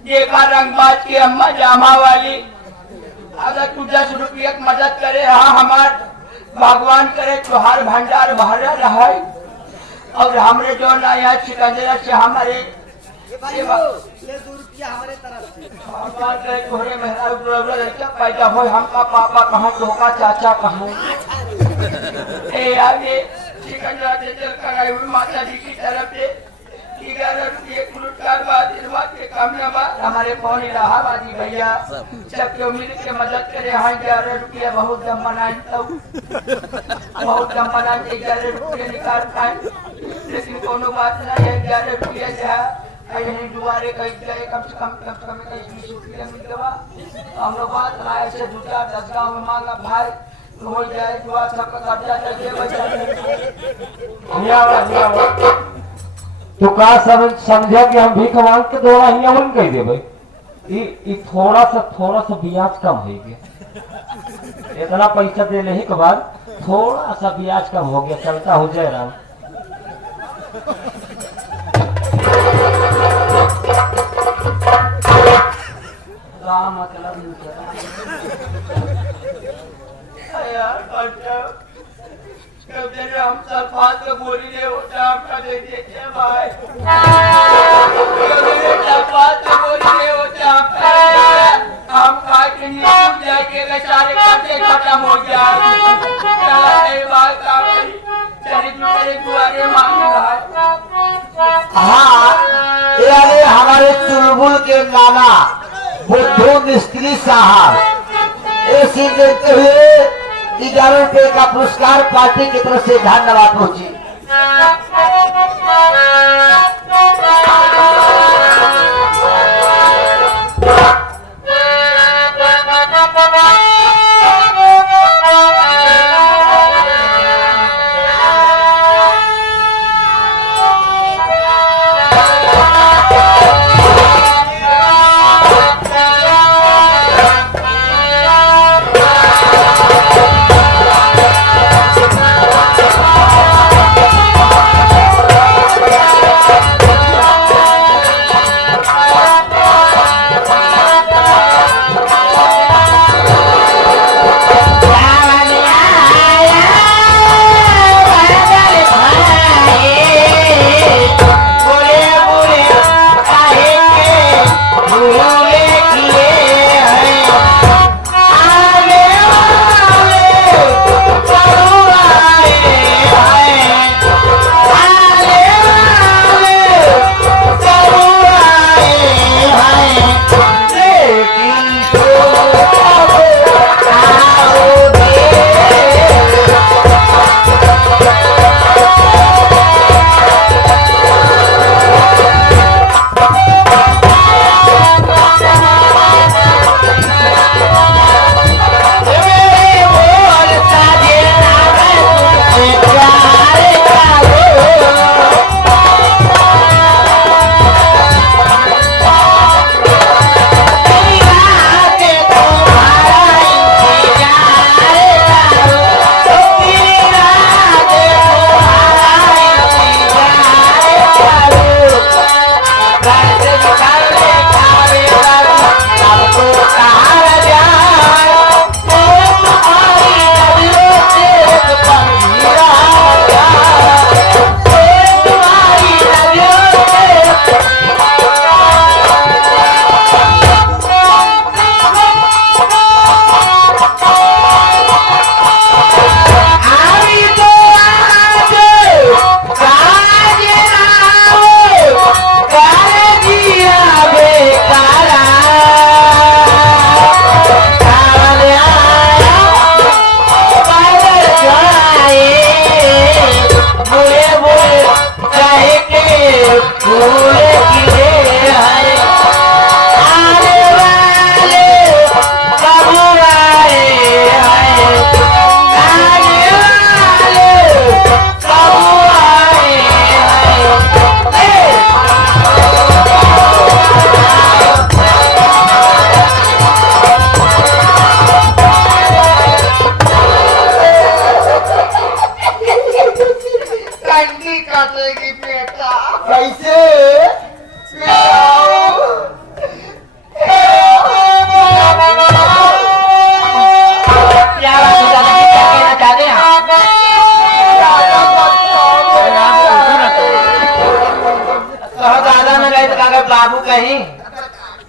देखा रंगबाज की अम्मा जामा वाली, अगर तू 10 रुपये की मदद करे, हाँ हमार भगवान करे तुहार भंडार भरा रहे। और हमरे जो नया सिकंदरा से हमारे हमारे तरफ से भगवान करे तोहरे मेहरा पैदा हो, हमका पापा कहाँ धोखा चाचा कहाँ। ए आगे सिकंदरा से चल कर आई हुई माता जी की तरफ से 11 रुपये पुरस्कार के कामयाबा हमारे कौन इलाहाबादी भैया सब क्यों मिल के मदद करे। हाँ 11 रुपया बहुत दम बनाए, बहुत दम बनाए 11 रुपये निकाल पाए, लेकिन कोनो बात नहीं है। 11 रुपया जो दुआरे कहीं गए कम से कम 20 रुपया मिल गया। हम लोग बात ना ऐसे 2-4-10 गाँव में मांगा भाई हो जाए दुआ सबका कब्जा करके तो का समझा कि हम भीख मांग के दो हिया बन कह देवे। थोड़ा सा ब्याज कम हो गया, इतना पैसा देने ही के बाद थोड़ा सा ब्याज कम हो गया, चलता हो जाए राम। मतलब हम सब बात को बोली दे होता हमका दे देते भाई, बात को बोली दे होता हम खाए के नहीं टूट जाएंगे, बेचारे खाते खत्म हो जाए। चला बात चले दुआरे मांगे भाई। हाँ यानी हमारे चुलबुल के नाना बुद्धू मिस्त्री साहब ऐसे देते हुए 11 रुपए का पुरस्कार पार्टी की तरफ से धन्यवाद पहुंची।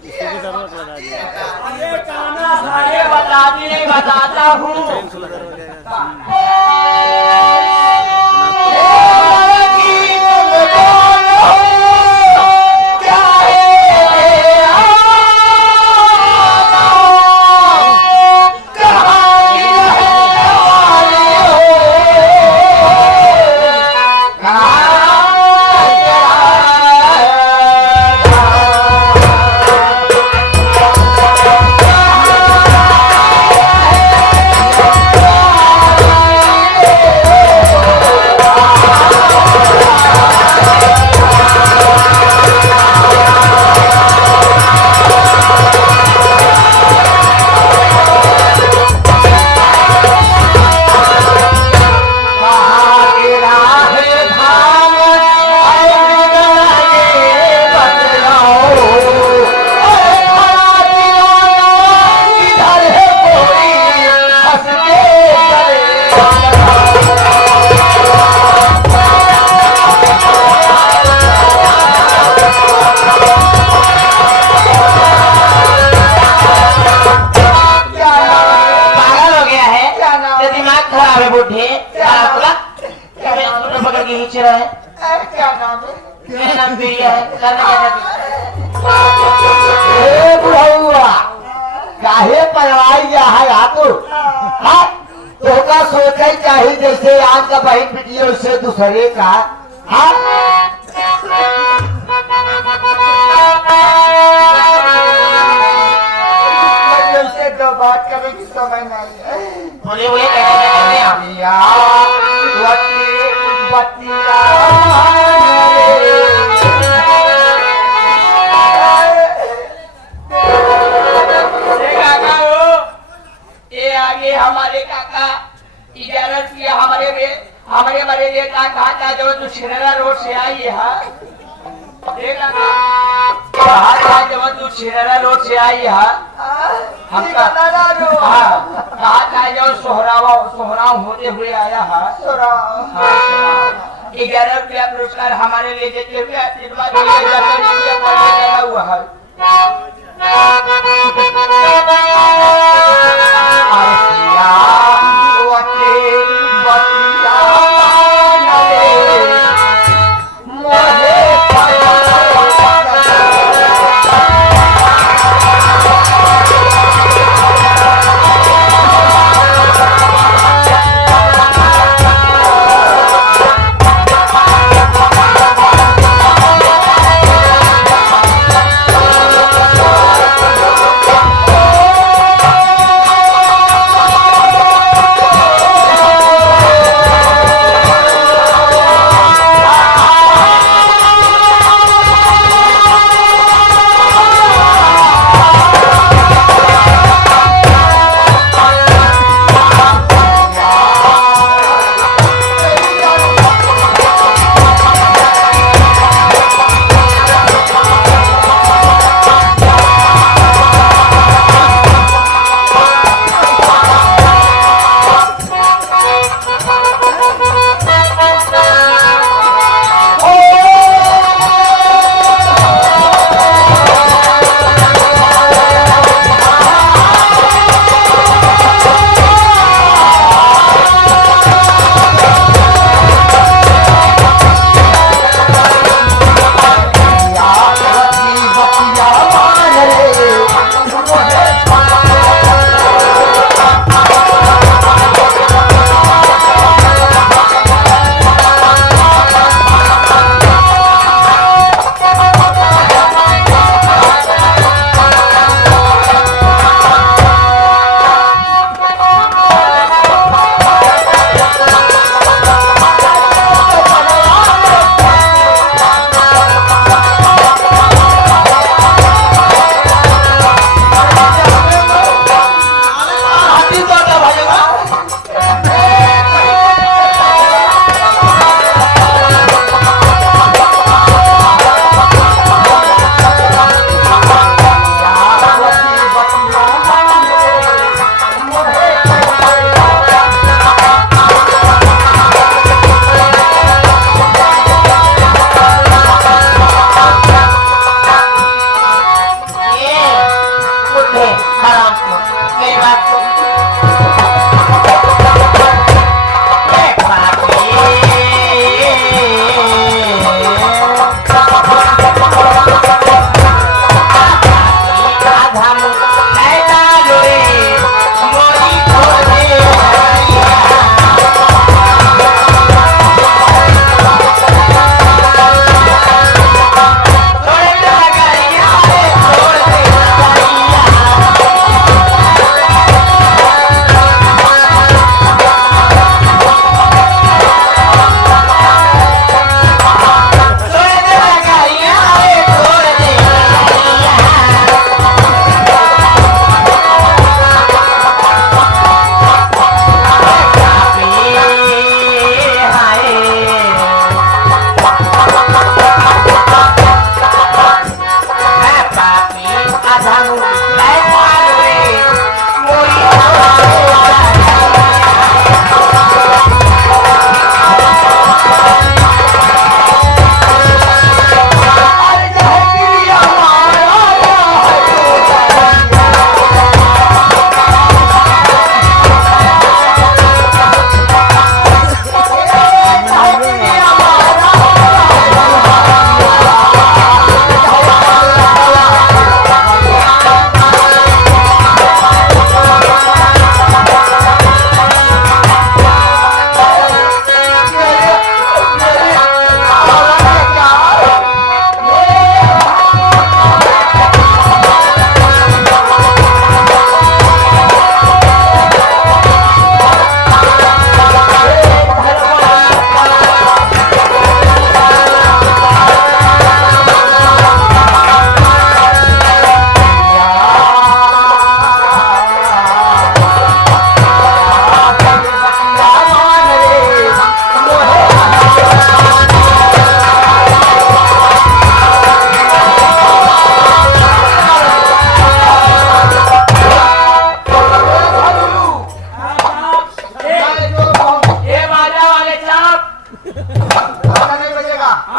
अरे काना सारे बताती नहीं बताता हूँ काहे पढ़ाई जा है तू तोका सोचे चाहिए जैसे आज का बहन वीडियो से दूसरे का जैसे दो बात करने की समय नहीं है बोले बोले क्या आगे हमारे काका इजाजत किया हमारे बड़े ये कहा जो तू छिररा रोड से आई है कहा जब तू छिररा रोड से आई है हम कहा जो सोहराव होते हुए आया है 11 रुपया पुरस्कार हमारे लिए देते हुए आशीर्वाद हुआ है है हराम को मेरी बात को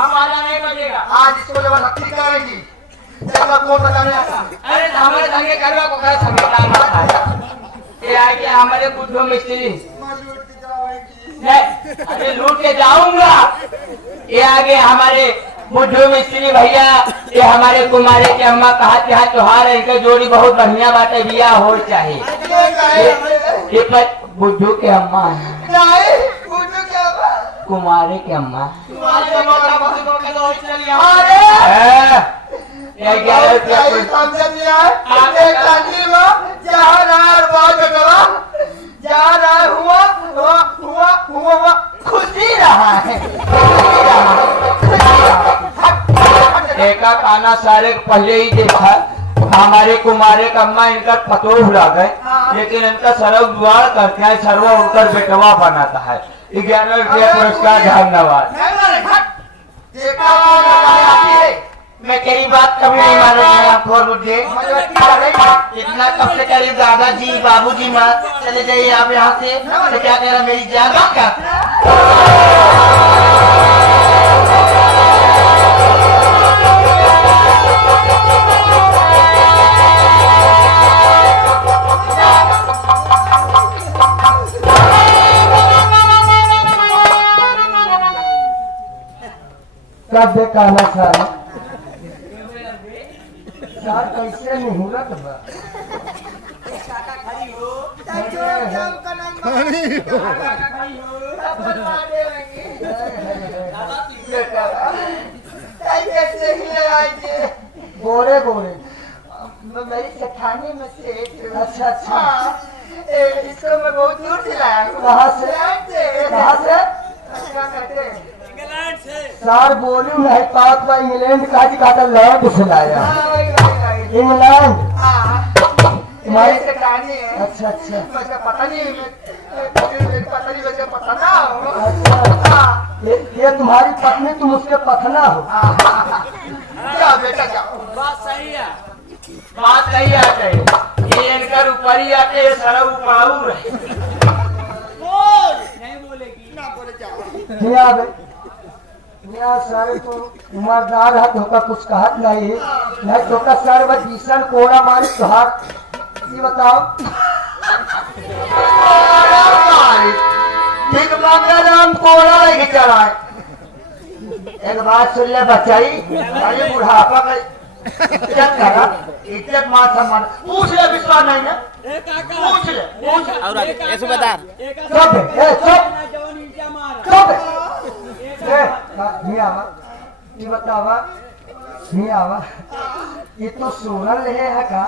आज इसको जबरदस्ती करेगी ऐसा कौन बताने आता? अरे हमारे संगे करवा को कर संगे काम आता ये आगे हमारे बुद्धो मिस्त्री नहीं अरे लूट के जाऊंगा ये आगे हमारे बुद्धो मिस्त्री भैया ये हमारे कुमारे के अम्मा कहा यहाँ त्योहार है इनका जोड़ी बहुत बढ़िया बात है बिया हो चाहिए ये पर बुद्धू के अम्मा है कुमारे के अम्मा खुशी रहा है एका काना सारे पहले ही देखा हमारे कुमारे का अम्मा इनका फतोह उड़ा गए लेकिन इनका सरव द्वार करते हैं सरवा उड़कर बेटवा बनाता है 11 रुपया पुरस्कार धन्यवाद। मैं तेरी बात कभी नहीं मानूंगा आपको मुझे इतना कब से करीब दादाजी बाबूजी माँ चले जाइए आप यहाँ से तो क्या कह रहा मेरी जगह क्या कब देखाना सारा सार कैसे मुहूर्त बा गोरे गोरे मेरी सेठानी में से अच्छा अच्छा इसको मैं बहुत दूर से लाया हूँ कहाँ से कहाँ से क्या कहते हैं सार बोलू नहीं पाक में इंग्लैंड का जी का लैंड से लाया इंग्लैंड तुम्हारी सेठानी है अच्छा अच्छा मुझे पता नहीं मुझे पता ना हो अच्छा ये तुम्हारी पत्नी तुम उसके पत्ना हो जाओ बेटा जाओ बात सही आते ये इनकर ऊपर ही आते सारा उपाऊ रहे नहीं बोलेगी ना बोले जाओ यहाँ सारे तो उमरदार है धोखा कुछ कहत नहीं है नहीं धोखा सारे बस भीषण कोड़ा मारी तुहार ये बताओ ठीक मंगल हम कोड़ा लेके चला एक बात सुन ले बच्चाई अरे बुढ़ापा का इज्जत करा इज्जत मान सम्मान पूछ ले विश्वास नहीं है पूछ ले और आगे ये सुबेदार चुप चुप नहीं आवा ये बतावा नहीं आवा ये तो सूरन ले है का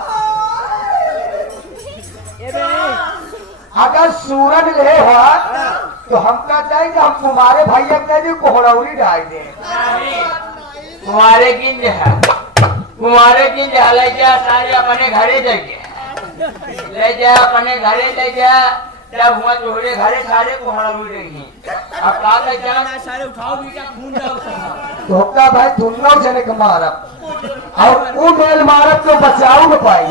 अगर सूरन ले है तो हम का चाहिए हम तुम्हारे भैया कह दी कोहड़ौरी डाल दे तुम्हारे गिंज है तुम्हारे गिंज ले जा सारे अपने घरे ले जा अपने घरे ले जा जब हुआ तोहरे घरे सारे कोहड़ौरी रहेंगे अब का ले जा सारे उठाओ भी क्या खून जाओ धोखा भाई दोनों जने के मारब और वो मेल मारब तो बचाऊ न पाई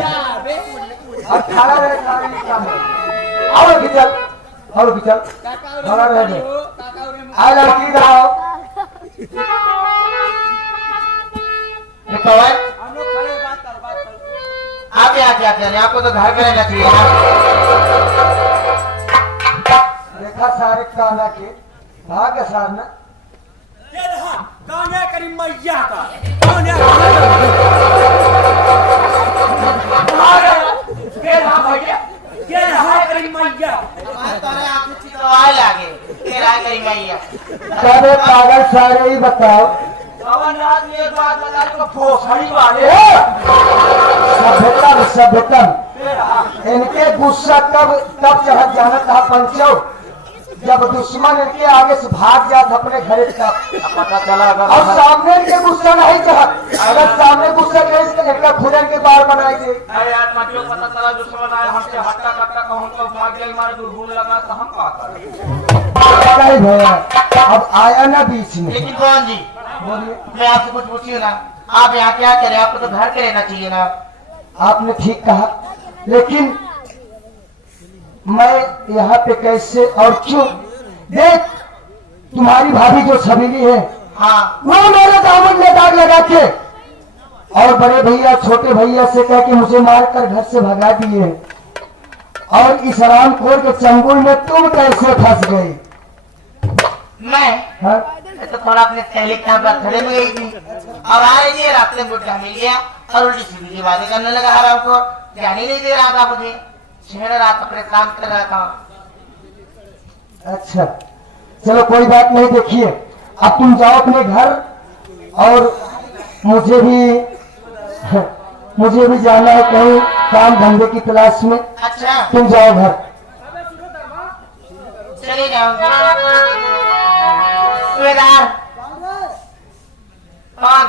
और खड़ा रहे सारी काम और भी चल खड़ा रह दे आ लड़की दाओ कौन आप यहाँ क्या करें आपको तो घर पे रहना चाहिए देखा सारे काना के भाग्य सारना गाने करी मैया का अरे पागल सारे ही बताओ एक बात बता तो फोसड़ी वाले सभ्यता इनके गुस्सा कब चढ़ जाना था पंचो जब दुश्मन इनके आगे से भाग जात अपने घरे का पता चला और सामने इनके गुस्सा नहीं चढ़ अगर सामने गुस्सा करे इनका खुदन के बार बनाई दे यार मतलब पता चला दुश्मन आया हमसे हट्टा कट्टा कहूं तो भाग गया हमारे दूर लगा तो हम क्या करें भैया अब आया ना बीच में लेकिन कौन जी बोलिए मैं आपसे कुछ पूछिए ना आप यहाँ क्या करें आपको तो घर पे रहना चाहिए ना आपने ठीक कहा लेकिन मैं यहाँ पे कैसे और क्यों देख तुम्हारी भाभी जो छबीली है हाँ वो मेरे दामन में दाग लगा के और बड़े भैया छोटे भैया से कह के मुझे मारकर घर से भगा दिए और इस राम खोर के चंगुल में तुम कैसे फंस गई मैं हाँ? तो थोड़ा अपने सहेली के यहाँ खड़े में गई थी और आए ये रास्ते में गुट्टा मिल गया और उल्टी सीधी बातें करने लगा हराम को ध्यान ही नहीं दे रहा था मुझे छेड़ रात अपने काम कर रहा था अच्छा चलो कोई बात नहीं देखिए अब तुम जाओ अपने घर और मुझे भी जाना है कहीं काम धंधे की तलाश में अच्छा तुम जाओ घर चले जाऊंगी सुबेदार कौन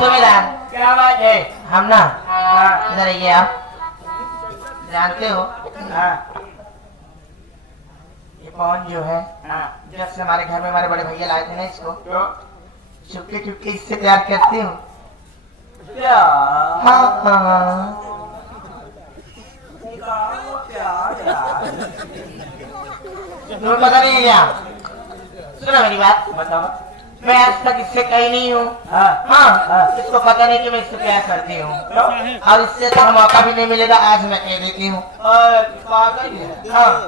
सुबेदार क्या बात है हम ना इधर आइए आप जानते हो ये कौन जो है जब से हमारे घर में हमारे बड़े भैया लाए थे ना इसको चुपके चुपके इससे प्यार करती हूँ हाँ हाँ तुम्हें पता नहीं है क्या सुना मेरी बात बताओ मैं आज तक इससे कही नहीं हूँ हाँ इसको पता नहीं कि मैं इससे प्यार करती हूँ और इससे तो मौका भी नहीं मिलेगा आज मैं कह देती हूँ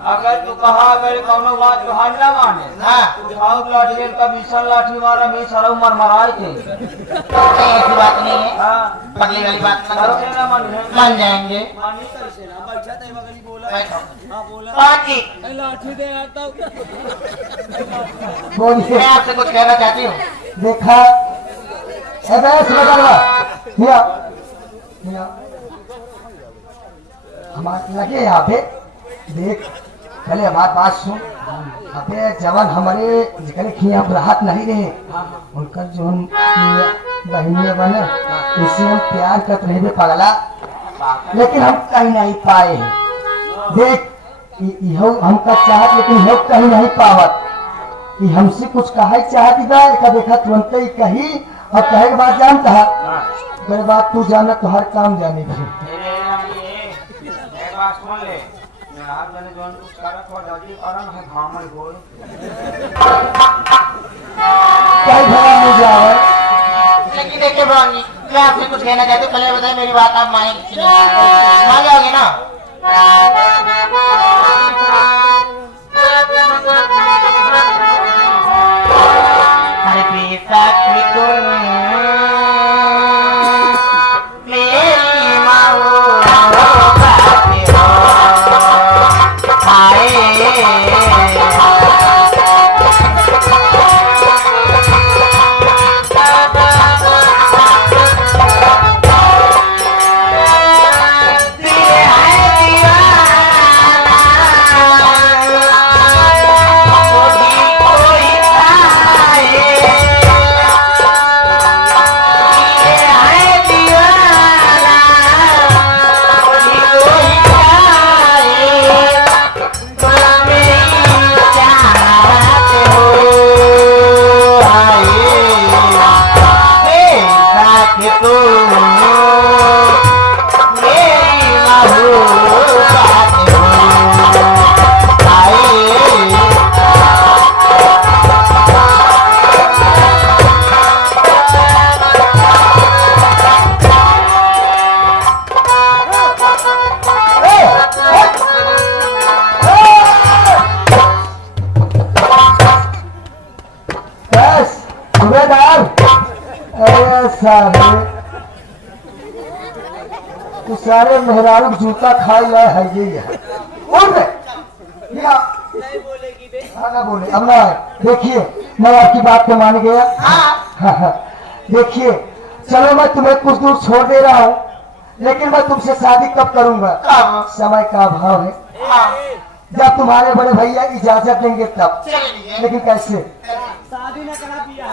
अगर तू कहा अगर कौनो बात तो हार ना माने उठाओ लाठी का भीषण लाठी मारा मैं सरऊ मरमराए थे ऐसी बात नहीं है पगली वाली बात ना मान जाएंगे बोलिए मैं आपसे कुछ कहना चाहती हूँ देखा हमारे लगे यहाँ पे देख पहले हमारी बात सुन अबे जवान हमारे खिया राहत नहीं रहे उनका जो बहनिया बने इससे हम प्यार करते रहे पगला लेकिन हम कहीं नहीं पाए हैं देख हमका चाहत लेकिन हम कहीं नहीं पावत हमसे कुछ कहा चाहती था का देखा तुरंत ही कही और कहे के बाद जान कहा अगर बात तू जाना तो हर काम जाने की लेकिन देखिए भगवान जी, मैं आपसे कुछ कहना चाहती हूँ, पहले बताइए मेरी बात आप मानेंगे कि नहीं? मान जाओगे ना? अरे बेटा कि तुम मेरी माँ हो, बातें हो, तो सारे मेहरारू जूता खाई है ये है। बोल रहे ना बोले अब ना देखिए, मैं आपकी बात को मान गया। देखिए चलो, मैं तुम्हें कुछ दूर छोड़ दे रहा हूँ, लेकिन मैं तुमसे शादी कब करूंगा? समय का अभाव है। जब तुम्हारे बड़े भैया इजाजत देंगे तब। लेकिन कैसे? शादी न करा, बियाह